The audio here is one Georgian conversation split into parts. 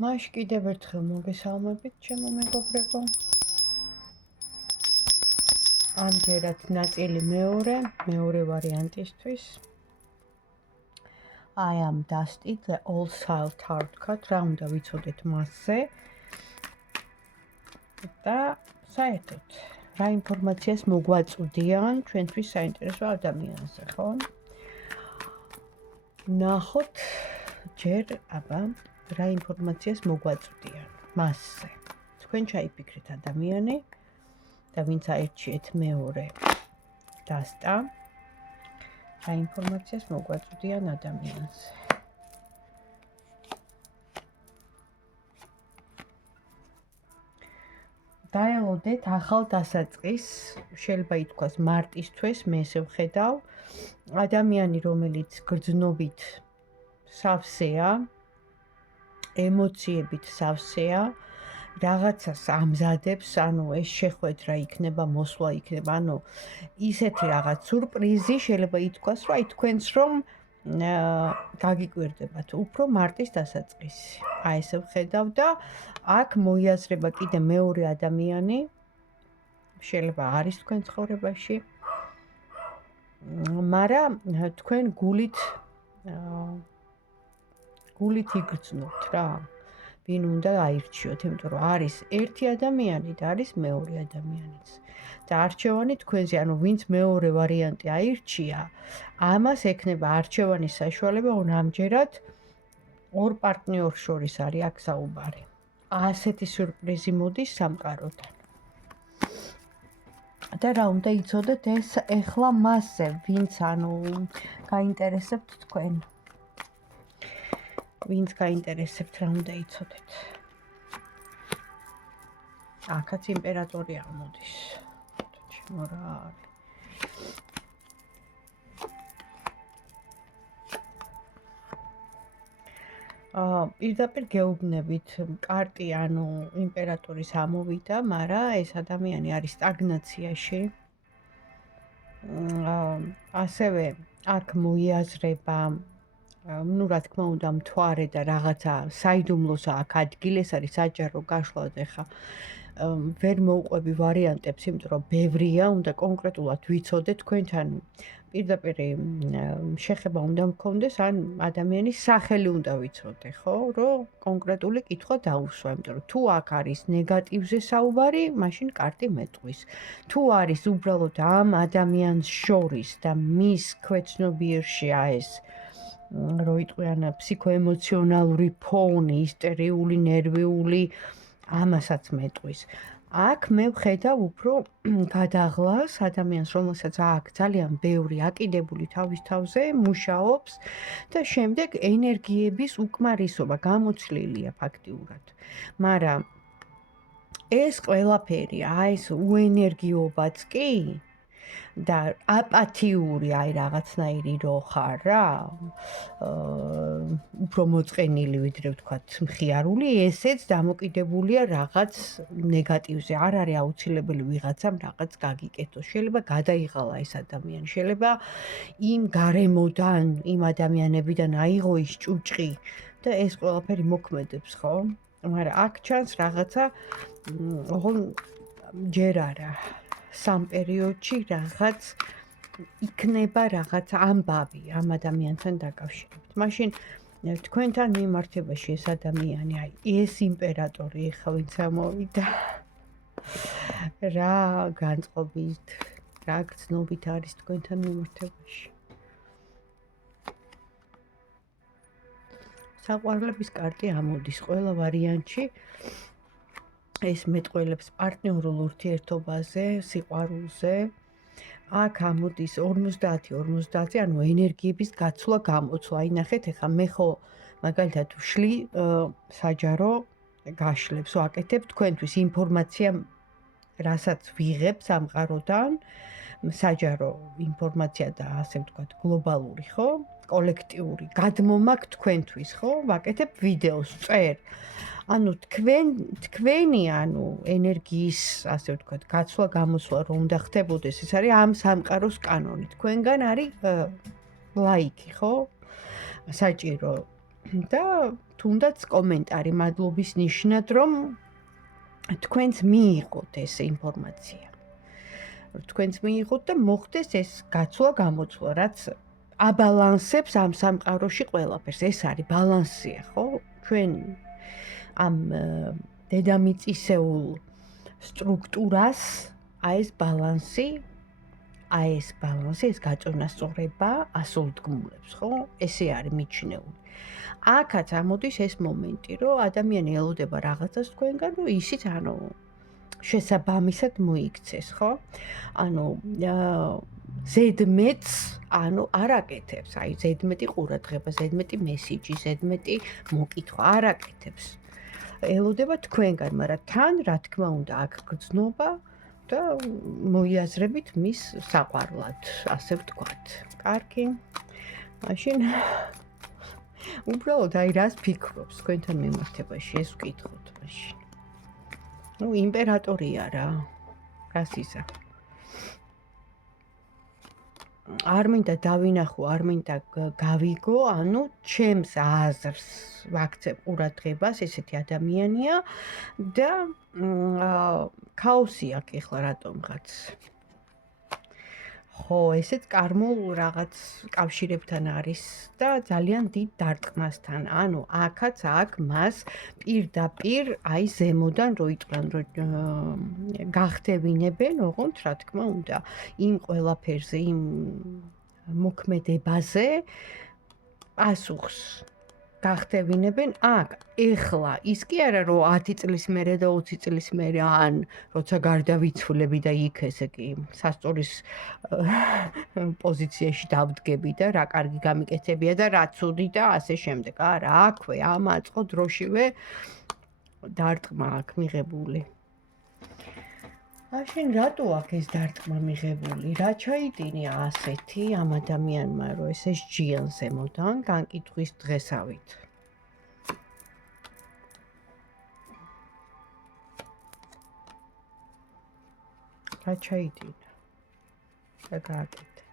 მაშ კიდევ ერთხელ მოგესალმებით, ჩემო მეგობრებო. ამჯერად ნაწილი მეორე ვარიანტისთვის. I am Dusty, the All Style Tarot card, რა უნდა ვიცოდეთ მასზე. და საერთოდ, რა ინფორმაციას მოგვაწვდიან ჩვენთვის საინტერესო ადამიანზე, ხო? ნახოთ ჯერ, აბა, რა ინფორმაციას მოგვაწვდიან მასზე. თქვენ ჩაიფიქრეთ ადამიანი და ვინც აირჩიეთ მეორე დასტა, რა ინფორმაციას მოგვაწვდიან ადამიანზე. დაელოდეთ ახალ დასაწყის, შეიძლება ითქვას მარტისთვის, მე ესე ვხედავ, ადამიანი, რომელიც გრძნობით სავსეა, ემოციებით სავსეა, რაღაცას ამზადებს, ანუ ეს შეხვედრა იქნება, მოსვლა იქნება, ანუ ისეთი რაღაც სურპრიზი შეიძლება ითქვას, რომ აი თქვენს რომ გაგიკვირდებათ უფრო მარტის დასაწყისი. აი ესე ვხედავ და აქ მოიაზრება კიდე მეორე ადამიანი, შეიძლება არის თქვენ ცხოვრებაში, მაგრამ თქვენ გულით იგრძნობთ რა. ვინ უნდა აირჩიოთ, იმიტომ რომ არის ერთი ადამიანი და არის მეორე ადამიანიც. და არჩევანი თქვენზე, ანუ ვინც მეორე ვარიანტი აირჩია, ამას ექნება არჩევანის საშუალება, ამჯერად ორ პარტნიორს შორის არის აქ საუბარი. ასეთი სურპრიზი მოდის სამყაროდან. და რა უნდა იცოდეთ ეს ეხლა მასზე, ვინც ანუ გაინტერესებთ თქვენ. ვინც გაინტერესებთ რა უნდა იცოდეთ. აქაც იმპერატორი აღმოდის. ჩემო რა არის. პირდაპირ გეუბნებით, კარტი ანუ იმპერატორის ამოვიდა, მაგრამ ეს ადამიანი არის სტაგნაციაში. ასევე აქ მოიაზრება, ну, რა თქმა უნდა, მთვარე და რაღაცა საიდუმლოს აქ ადგილი, ეს არის საჯარო გაშლა და ხა ვერ მოვყვები ვარიანტებს, იმიტომ რომ ბევრია, უნდა კონკრეტულად ვიცოდეთ თქვენთან პირდაპირ შეხება უნდა მქონდეს, ან ადამიანის სახელი უნდა ვიცოდე, ხო, რომ კონკრეტული კითხვა დაუსვა, იმიტომ რომ თუ აქ არის ნეგატივზე საუბარი, მაშინ კარტი მეტყვის. თუ არის უბრალოდ ამ ადამიანს შორის და მის ქვეცნობიერშია ეს რო იტყვიან ფსიქოემოციონალური ფონი, ისტერიული, ნერვიული, ამასაც მეტყვის. აქ მე ვხედავ უფრო გადაღლას ადამიანს, რომელსაც აქ ძალიან ბევრი აკიდებული თავის თავზე მუშაობს და შემდეგ ენერგიების უკმარისობა გამოცლილია ფაქტიურად. მაგრამ ეს ყველაფერი, აი ეს უენერგიობაც კი და აპათიური აი რაღაცნაირი რო ხარ რა, უფრო მოწყენილი ვიდრე ვთქვათ მხიარული, ესეც დამოკიდებულია რაღაც ნეგატივზე. არ არის აუცილებელი ვიღაცამ რაღაც გაგიკეთოს. შეიძლება გადაიღალა ეს ადამიანი, შეიძლება იმ გარემოდან, იმ ადამიანებიდან აიღო ის ჭუჭყი და ეს ყველაფერი მოქმედებს, ხო? მაგრამ აქ ჩანს რაღაცა, ჯერ არა. სამ პერიოდში რაღაც იქნება რაღაც ამბავი ამ ადამიანთან დაკავშირებით. მაშინ თქვენთან მიმართებაში ეს ადამიანი, აი ეს იმპერატორი ეხლა ვინც ამოვიდა, რა განწყობით, რა გრძნობით არის თქვენთან მიმართებაში. საყვარლების კარტი ამოდის ყველა ვარიანტში. ეს მეტყველებს პარტნიორულ ურთიერთობაზე, სიყვარულზე. აქ ამოდის 50-50, ანუ ენერგიების გაცვლა, გამოცვლა. აი ნახეთ, ეხლა მე ხო მაგალითად ვშლი საჯარო გაშლებს, ვაკეთებ თქვენთვის ინფორმაცია, რასაც ვიღებ სამყაროდან, საჯარო ინფორმაცია და ასე ვთქვათ, გლობალური, ხო? კოლექტიური. გადმომაგ თქვენთვის, ხო? ვაკეთებ ვიდეოს, წერ. ანუ თქვენი ანუ ენერგიის, ასე ვთქვათ, გაცვლა, გამოსვლა რომ უნდა ხდებოდეს, ეს არის ამ სამყაროს კანონი. თქვენგან არის ლაიქი, ხო? საჭირო და თუნდაც კომენტარი მადლობის ნიშნად, რომ თქვენც მიიღოთ ეს ინფორმაცია. თქვენც მიიღოთ და მოხდეს ეს გაცვლა-გამოცვლა, რაც აბალანსებს ამ სამყაროში ყველაფერს. ეს არის ბალანსია, ხო? ჩვენ ამ დედამიწისეულ სტრუქტურას ეს ბალანსი, ეს გაწონასწორება ასულდგმულებს, ხო? ესე არის მიჩნეული. აქაც ამოდის ეს მომენტი, რომ ადამიანი ელოდება რაღაცას თქვენგან, რომ ისიც შესაბამისად მოიქცეს, ხო? ზედმეტს, არ აკეთებს, ზედმეტი ყურადღება, ზედმეტი მესიჯი, ზედმეტი მოკითხვა არ აკეთებს. ელოდება თქვენგან, მაგრამ თან, რა თქმა უნდა, აქ გრძნობა და მოიაზრებით მის საყვარლად, ასე ვთქვათ. კარგი. მაშინ უბრალოდ რას ფიქრობს თქვენთან მიმართებაში, ეს ვკითხოთ მაშინ. იმპერატორია რა. რას ისახ? არ მინდა დავინახო, არ მინდა გავიგო, ჩემს აზრს ვაქცევ ყურადღებას, ესეთი ადამიანია და ქაოსი აქვს ეხლა რატომღაც. ხო, ესეც კარმულ რაღაც კავშირებთან არის და ძალიან დიდ დარტყმასთან. აქაც მას პირდაპირ ზემოდან რო იტყვიან, რომ გახდევინებენ, ოღონდ რა თქმა უნდა, იმ ყველაფერზე, იმ მოქმედებაზე პასუხს გახდევინებენ ეხლა ის კი არა რომ 10 წლის მერე და 20 წლის მერე როცა გარდავიცვლები და იქ ესე კი სასწორის პოზიციაში დავდგები და რა კარგი გამიკეთებია და რა ცუდი და ასე შემდეგ. არა, აქვე აწყო დროშივე დარტყმა აქ მიღებული. მაშინ რატო აქ ეს დარტყმა მიღებული? რა ჩაიდინია ასეთი ამ ადამიანმა, რომ ეს სჯიან ზემოდან განკითხვის დღესავით? რა ჩაიდინა? რა გააკეთა?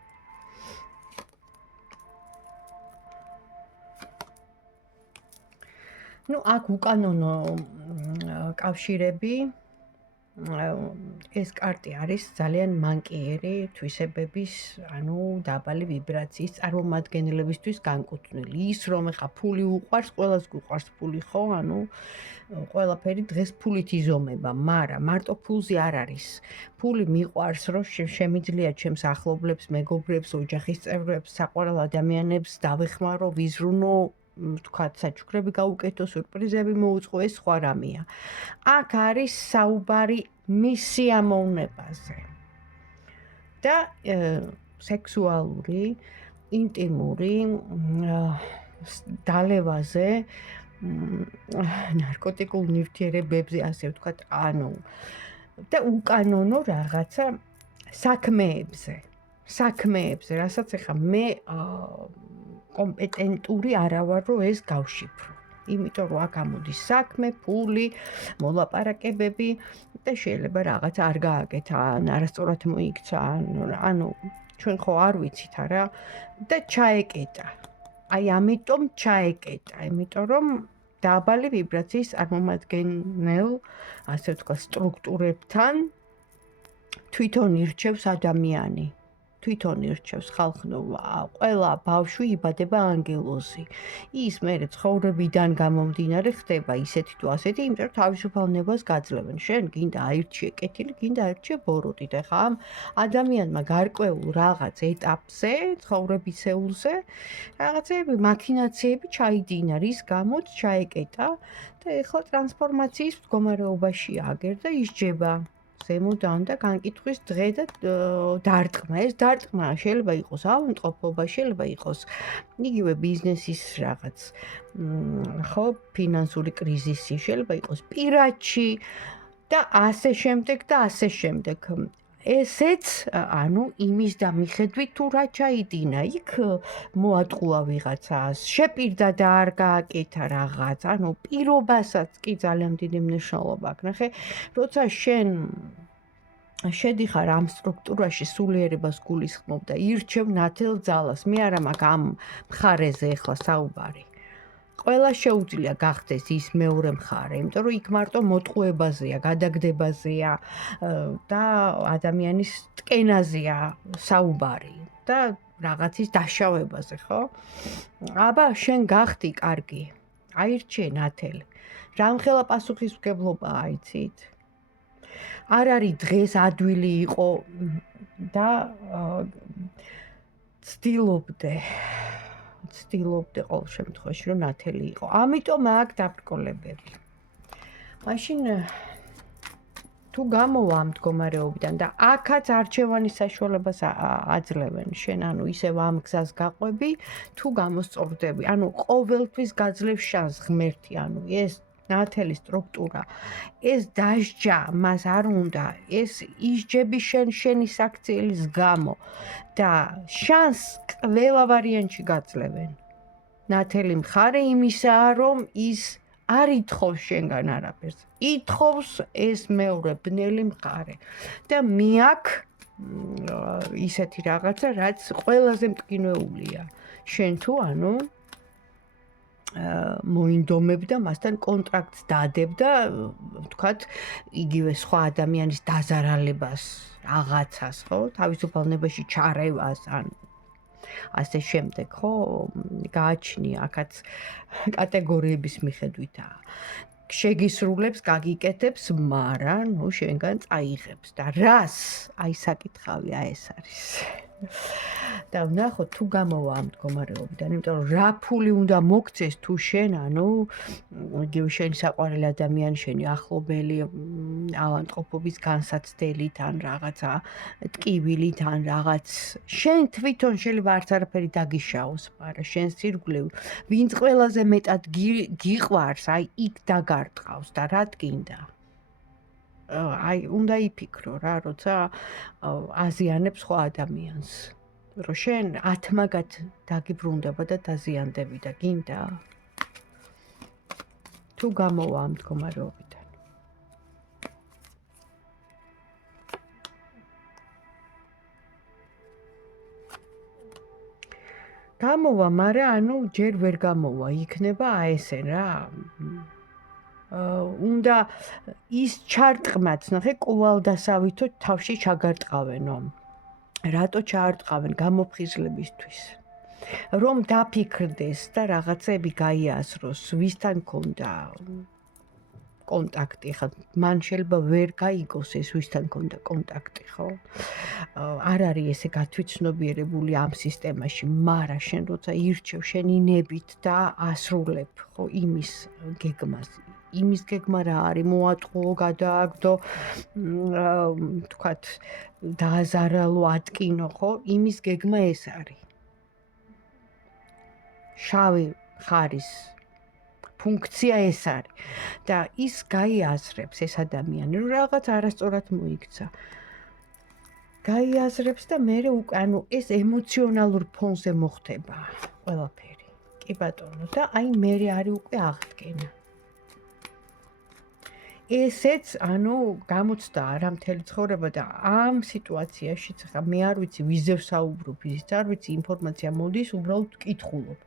აქ უკანონო კავშირები ეს კარტი არის ძალიან მანკიერი თვისებების, დაბალი ვიბრაციის წარმომადგენლებისთვის განკუთვნილი. ის რომ ეხა ფული უყვარს, ყველას გვიყვარს ფული, ხო? ყველაფერი დღეს ფულით იზომება, მაგრამ მარტო ფულზე არ არის. ფული მიყვარს, რომ შემიძლია ჩემს ახლობლებს, მეგობრებს, ოჯახის წევრებს, საყვარელ ადამიანებს დავეხმარო, ვიზრუნო, ვთქვათ, საჩუქრები გავუკეთო, სურპრიზები მოუწყო, ეს სხვა რამეა. აქ არის საუბარი მის სიამოვნებაზე და სექსუალური, ინტიმური დალევაზე, ნარკოტიკულ ნივთიერებებზე, ასე ვთქვათ, და უკანონო რაღაცა საქმეებზე, რასაც ეხა მე კომპეტენტური არა ვარ, რომ ეს გავშიფრო. იმიტომ რომ აქ ამოდის საქმე, ფული, მოლაპარაკებები და შეიძლება რაღაც არ გააკეთა, არასწორად მოიქცა, ჩვენ ხო არ ვიცით არა და ჩაეკეტა. ამიტომ ჩაეკეტა, იმიტომ რომ დაბალი ვიბრაციის წარმომადგენელ, ასე ვთქვათ, სტრუქტურებთან თვითონ ირჩევს ადამიანი. თვითონ ირჩევს ხალხნობა, ყველა ბავშვი იბადება ანგელოზი. ის მერე ცხოვრებიდან გამომდინარე ხდება ისეთი თუ ასეთი, იმიტომ რომ თავისუფალებას გაძლევენ. შენ გინდა აირჩიე კეთილი, გინდა აირჩიე ბოროტი. და ხა ამ ადამიანმა გარკვეულ რაღაც ეტაპზე, ცხოვრებისეულზე, რაღაცები, მაქინაციები ჩაიდინა, რის გამოც ჩაეკეტა და ეხლა ტრანსფორმაციის მდგომარეობაშია აგერ და ისჯება. ზემოდან და განკითხვის დღე და დარტყმა. ეს დარტყმა შეიძლება იყოს ავადმყოფობა, შეიძლება იყოს იგივე ბიზნესის რაღაც, ხო, ფინანსური კრიზისი, შეიძლება იყოს პირადში და ასე შემდეგ და ასე შემდეგ. ესეც, იმის და მიხედვით თუ რა ჩაიდინა, იქ მოატყუა ვიღაცას, შეპირდა და არ გააკეთა რაღაც, პირობასაც კი ძალიან დიდი მნიშვნელობა აქვს. ნახე, როცა შენ შედიხარ ამ სტრუქტურაში, სულიერებას გულისხმობ და ირჩევ ნათელ ძალას. მე არა მაქვს ამ მხარეზე ახლა საუბარი. ყველა შეუძლია გახდეს ის მეორე მხარე, იმიტომ რომ იქ მარტო მოტყუებაზეა, გადაგდებაზეა და ადამიანის ტკენაზეა საუბარი და რაღაცის დაშავებაზე, ხო? აბა, შენ გახდი კარგი. აირჩე ნათელი. რამხელა პასუხისმგებლობაა, აიცით? არ არის დღეს ადვილი იყო და ცდილობდე ყოველ შემთხვევაში რომ ნათელი იყო. ამიტომ აქ დაბრკოლებები. მაშინ თუ გამოვა ამ მდგომარეობიდან და აქაც არჩევანის საშუალებას აძლევენ შენ, ანუ ისევ ამ გზას გაყვები, თუ გამოსწორდები. ანუ ყოველთვის გაძლევ შანსს ღმერთი, ანუ ეს ნათელი სტრუქტურა, ეს დასჯა, მას არ უნდა, ეს ისჯები შენი საქციელის გამო და შანსს ყველა ვარიანტში გაძლევენ. ნათელი მხარე იმისაა, რომ ის არ ითხოვს შენგან არაფერს. ითხოვს ეს მეორე ბნელი მხარე. და მე აქ ისეთი რაღაცა, რაც ყველაზე მტკინეულია. შენ თუ ანუ მოინდომებ და მასთან კონტრაქტს დადებ და ვთქვათ, იგივე სხვა ადამიანის დაზარალებას, რაღაცას, ხო? თავისუფალნებაში ჩარევას, ან ასე შემდეგ, ხო? გააჩნია აქაც კატეგორიების მიხედვითაა. შეგისრულებს, გაგიკეთებს, მაგრამ ნუ შენგან წაიღებს და რას? აი საკითხავია ეს არის. და ვნახოთ თუ გამოვა ამ მდგომარეობიდან, იმიტომ რომ რა ფული უნდა მოგცეს თუ შენ, ანუ იგივე შენი საყვარელი ადამიანი, შენი ახლობელი, ავადმყოფობის განსაცდელით ან რაღაცა ტკივილით ან რაღაც შენ თვითონ შეიძლება არც არაფერი დაგიშაოს, მაგრამ შენ სირგვლივ ვინც ყველაზე მეტად გიყვარს, აი იქ დაგარტყავს და რა ტკინდა. აი უნდა იფიქრო რა, როცა აზიანებს სხვა ადამიანს. რომ შენ 10 მაგათ დაგიბრუნდება და დაზიანდები და გინდა? თუ გამოვა ამ მდგომარეობიდან. გამოვა, მაგრამ ანუ ჯერ ვერ გამოვა, იქნება აი ესე რა. უნდა ის ჩარტყმაც, ნახე, კუვალდასავითო თავში ჩაგარტყავენო. რატო ჩაარტყავენ გამოფხიზლებისთვის? რომ დაფიქრდეს და რაღაცები გაიაზროს, ვისთან ქონდა კონტაქტი, ხა მან შეიძლება ვერ გაიგოს ეს ვისთან ქონდა კონტაქტი, ხო? არ არის ესე გათვითცნობიერებული ამ სისტემაში, მაგრამ შენ როცა ირჩევ შენინებით და ასრულებ, ხო, იმის გეგმას. იმის გეგმა რა არის? მოატყუო, გადააგდო, თქვათ, დააზარალო, ატკინო, ხო? იმის გეგმა ეს არის. შავი ხარის ფუნქცია ეს არის. და ის გაიაზრებს ეს ადამიანი, რომ რაღაც არასწორად მოიქცა. გაიაზრებს და მერე უკვე, ანუ ეს ემოციონალურ ფონზე მოხდება ყველაფერი. კი ბატონო, და აი მერე არის უკვე აღდგენა. ესეც, ანუ გამოცდა არა მთელი ცხოვრება და ამ სიტუაციაშიც ხა მე არ ვიცი ვიზე ვსაუბრობ, ისიც არ ვიცი, ინფორმაცია მოდის, უბრალოდ ვკითხულობ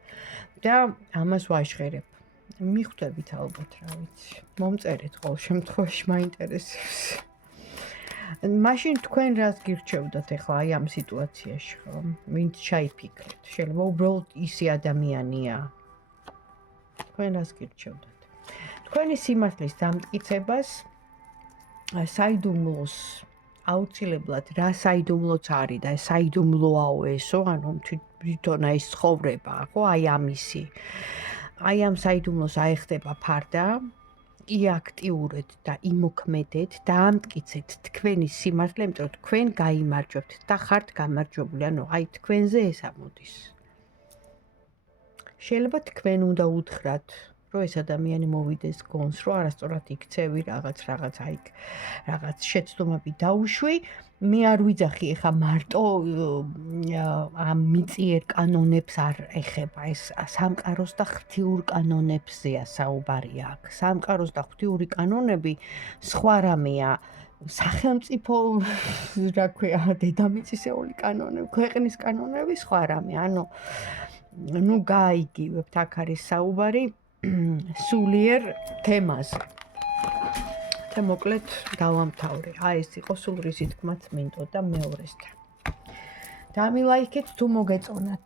და ამას ვაჟღერებ. მიხვდებით ალბათ, რა ვიცი. მომწერეთ ყოველ შემთხვევაში, მაინტერესებს. მაშინ თქვენ რას გირჩევდათ ახლა აი ამ სიტუაციაში, ხო? ვინც ჩაიფიქრეთ. შეიძლება უბრალოდ ისი ადამიანია. თქვენ რას გირჩევდათ? თქვენი სიმართლის დამტკიცებას, საიდუმლოს აუცილებლად რა საიდუმლოც არის და საიდუმლოაო ესო, ანუ თვითონ ეს ცხოვრება, ხო, აი ამისი. აი ამ საიდუმლოს აეხდება ფარდა, იაქტიურეთ და იმოქმედეთ და ამტკიცეთ თქვენი სიმართლე, იმიტომ რომ თქვენ გაიმარჯვებთ და ხართ გამარჯვებული, ანუ აი თქვენზე ეს ამოდის. შეიძლება თქვენ უნდა უთხრათ, რომ ეს ადამიანი მოვიდეს გონს, რომ არასწორად იქცევი რაღაც აი რაღაც შეცდომები დაუშვი. მე არ ვიძახი ეხა მარტო ამ მიწიერ კანონებს არ ეხება, ეს სამყაროს და ღვთიურ კანონებზეა საუბარი აქ. სამყაროს და ღვთიური კანონები სხვა რამეა. სახელმწიფო, რა ქვია, დედამიწისეული კანონები, ქვეყნის კანონები სხვა რამე. ანუ ნუ გაიგივებთ, აქ არის საუბარი სულიერ თემაზე. და მოკლედ დავამთავრე. ეს იყო სულ რისი თქმაც მინდოდა მეორესთან. დამილაიქეთ თუ მოგეწონათ.